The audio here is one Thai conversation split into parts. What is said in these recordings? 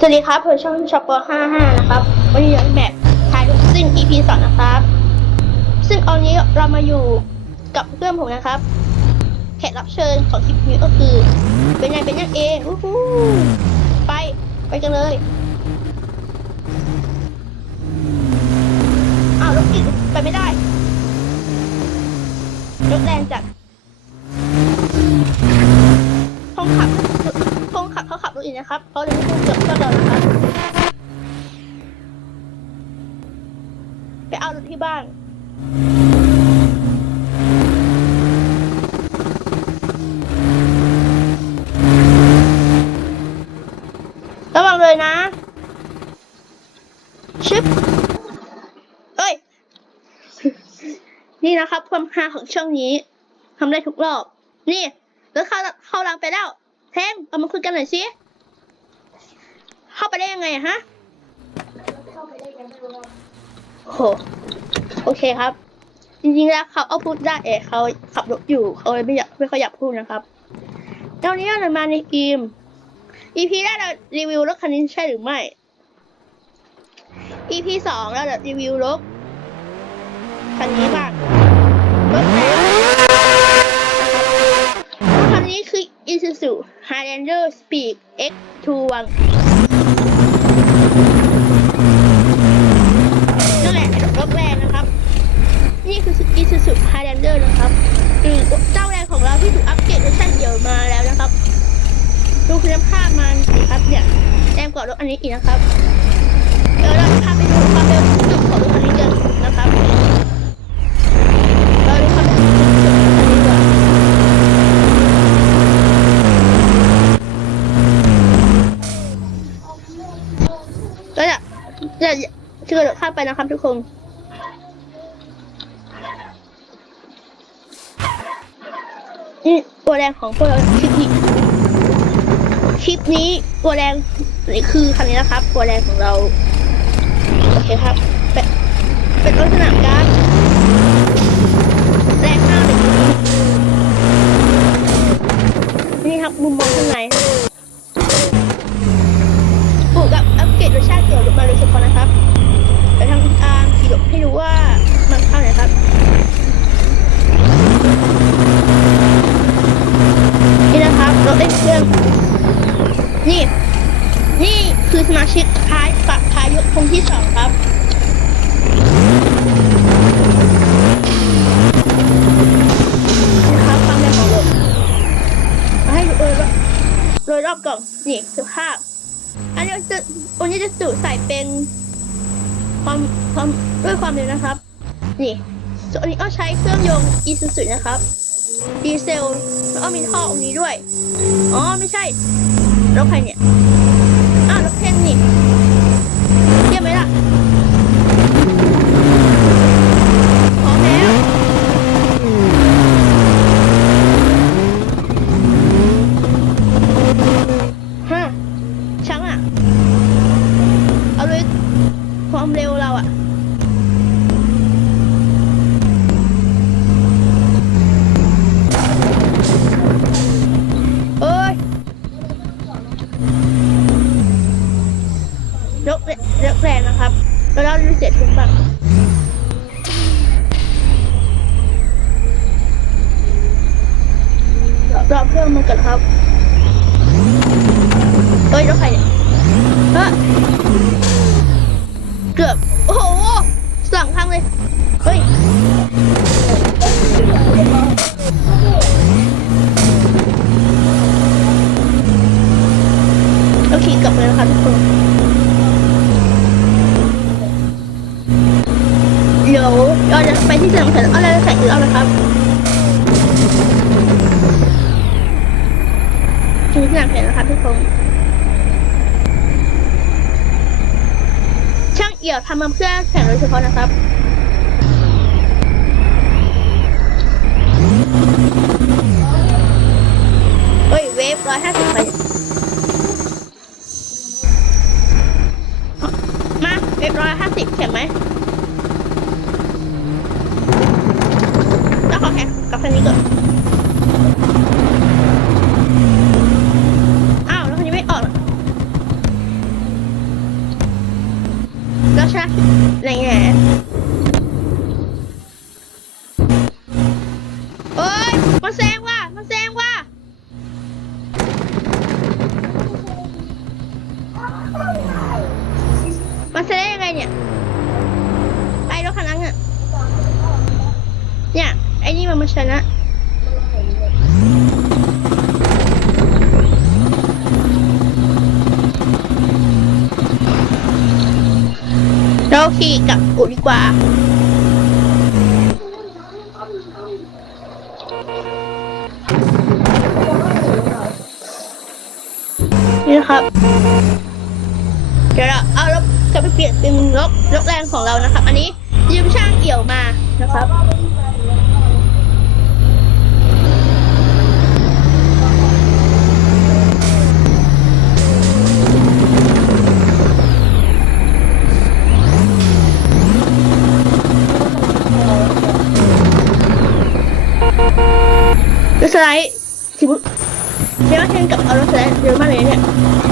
สวัสดีครับผมช่องช็อปเปอร์55 นะครับ วันนี้เราแบบทายลูกซิ่ง EP 2นะครับ ซึ่งเอานี้เรามาอยู่กับเพื่อนผมนะครับแขกรับเชิญของคลิปนี้ก็คือ เป็นไงเป็นยังเองอู้หูไป ไปกันเลยอ้าวรถติดไปไม่ได้รถแรงจัดห้องขับห้องขับ เขาขับรถอีกนะครับเขาเลยไม่พูดเกือบเท่าเรานะครับไปเอารถที่บ้านระวังเลยนะ ชิปเอ้ย นี่นะครับความฮาของช่องนี้ทำได้ทุกรอบ นี่แล้วเข้าเข้ารังไปแล้ว เทมเอามาคุยกันหน่อยสิเข้าไปได้ยังไงฮะโอ้โหโอเคครับ จริงๆแล้วเขาเอาพูดได้เอเขาขับรถอยู่เขาเลยไม่อยากไม่ค่อยอยากพูดนะครับตอนนี้เรามาในเกม EP แรกเรารีวิวรถคันนี้ใช่หรือไม่ EP สองเราจะรีวิวรถคันนี้บ้างรถแรงนรถคันนี้คือ Isuzu Highlander Speed X21 นั่นแหละรถแรงนะครับ นี่คือ Isuzu Highlander นะครับคือเจ้าแรงของเราที่ถูกอัปเกรดเวอร์ชันเดียวมาแล้วนะครับ ดูคุณภาพมันสิครับเนี่ยแรงกว่ารถอันนี้อีกนะครับ เดี๋ยวเราพาไปดูความเร็ว จะกระโดดข้ามไปนะครับทุกคนนี่ตัวแรงของพวกเราคลิปนี้คลิปนี้ตัวแรงนี่คือคันนี้นะครับ ตัวแรงของเราโอเคครับ เป็นเป็นรถสนามการดแรงมากเลยนี่ครับมุมมองข้างในปลูกกับอัปเกรดรสชาติเกี่ยวมาโดยเฉพาะนะครับ แต่ทางอาร์มขี่หลบให้รู้ว่ามันเข้าไหนครับนี่นะครับรถเล่นเครื่องนี่ นี่คือสมาชิกพายปะพายยกคนที่สองครับนะครับความแรงของรถให้ดูโดยรอบโดยรอบกล่องนี่สภาพอันนี้จะวันนี้จะสูใส่เป็น ความความด้วยความเร็วนะครับ นี่ส่วนอันนี้ก็ใช้เครื่องยนต์อีซูซูนะครับ ดีเซลแล้วก็มีท่อตรงนี้ด้วย อ๋อไม่ใช่รถใครเนี่ย รอเพิ่มมันกันครับเอ้ยรถใครเนี่ยฮะเกือบ โอ้โหสองครั้งเลย เฮ้ยเราขี่กลับเลยนะคะทุกคนเดี๋ยวเราจะไปที่สนามแข่งเอาอะไรแข่งหรือเอาอะไรครับ ถึงสนามแข่งนะคะทุกคนช่างเอี่ยวทำมาเพื่อแข่งโดยเฉพาะนะครับเฮ้ยเวฟร้อยห้าสิบไป เราขี่กับอู่ดีกว่า นี่นะครับ เดี๋ยวเราเอารถกลับไปเปลี่ยนเป็นรถรถแรงของเรานะครับ อันนี้ยืมช่างเอี่ยวมานะครับ เรียกว่าเทนกับเอารถสไลด์เยอะมากเลยเนี่ย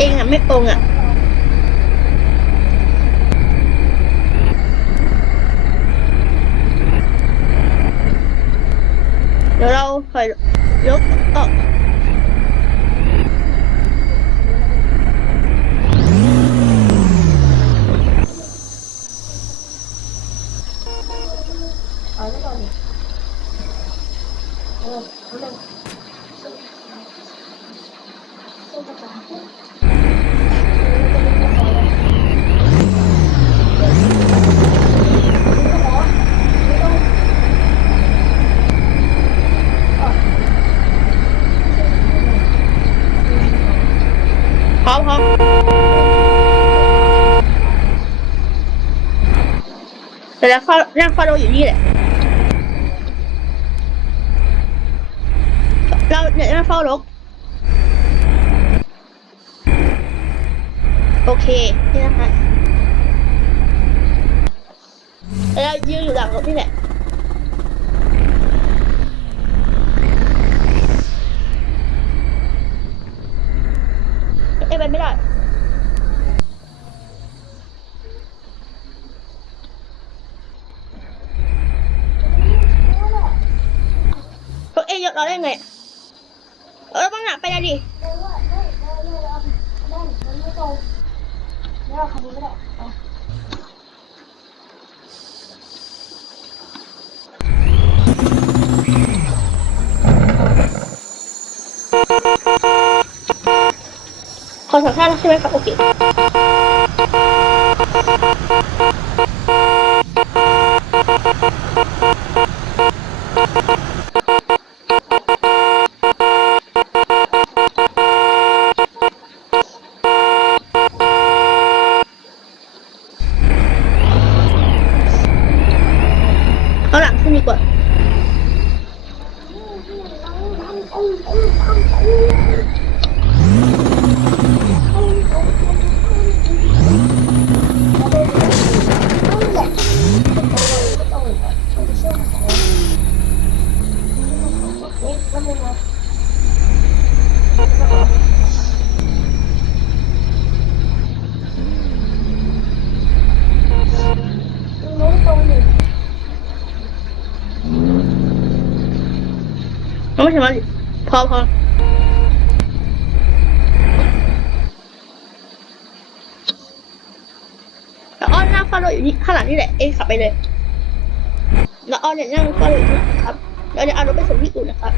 เองอะไม่ตรงอะเดี๋ยวเราถอยยกออกเอาไว้ก่อนดิเออเอาเลยเส้นประสาทพร้อมพร้อม แต่แล้วเข้านั่งเฝ้าเราอยู่นี่แหละ เราเนี่ยนั่งเฝ้ารกโอเค นี่นะคะแล้วเรายืนอยู่หลังรถนี่แหละ เอ้ยไปไม่ได้ พวก เราได้ไงเออบ้างหนักไปเลยดิเออว่าได้ได้ได้แล้วได้มันไม่ตรงแล้วเอาคันนี้ก็ได้เอาขอสัมภาษณ์ใช่ไหมครับโอเค พอพอแล้วอ้อนนั่งเฝ้ารถอยู่นี่ข้างหลังนี่แหละ เองขับไปเลย แล้วอ้อนเนี่ยนั่งเฝ้ารถอยู่นี่ครับ เราจะเอารถไปส่งที่อื่นนะครับ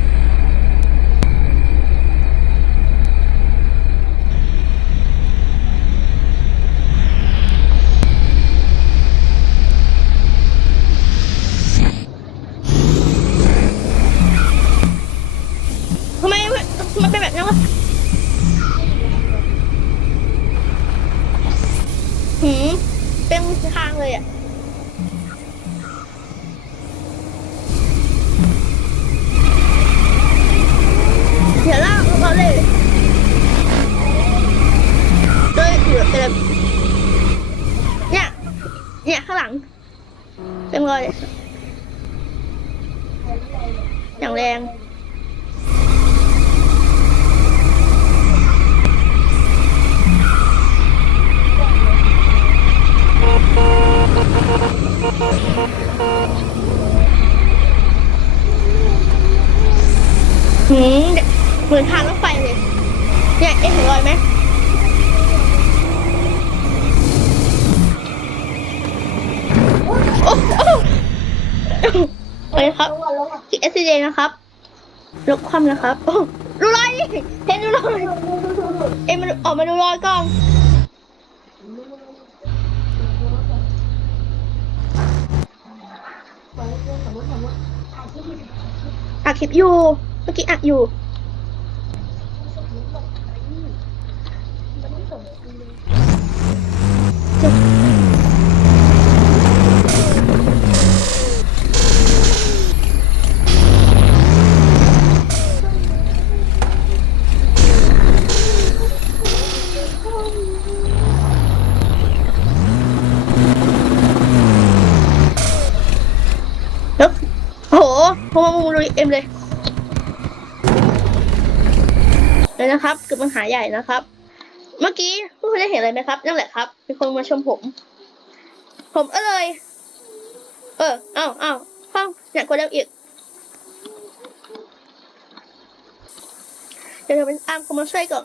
ยถือเนี่ย เนี่ยข้างหลัง เป็นรอยเลยอย่างแรงหืมเหมือนทางรถไฟเลย เนี่ยเอ็งเห็นรอยไหม โอ้โอ้โอ้ยครับก่อนลงก่อนกิเอสซีเดนะครับลบความนะครับโอ้ดูรอยดิเห็นดูรอยเอ็มมันออกมาดูรอยก่อนปล่องอัดคลิปอยู่ เมื่อกี้อัดอยู่ สมมติแบบมันไม่สมจริงเลย แล้วโห พอมามุงดูเอ็มเลยเลยนะครับเกิดปัญหาใหญ่นะครับ เมื่อกี้ผู้คนได้เห็นอะไรไหมครับ นั่นแหละครับ มีคนมาชมผม ผมเออเลยเออเอ้าเอ้าห้องอยากกดเร็วอีกเดี๋ยวเราเป็นอาร์มคนมาช่วยก่อน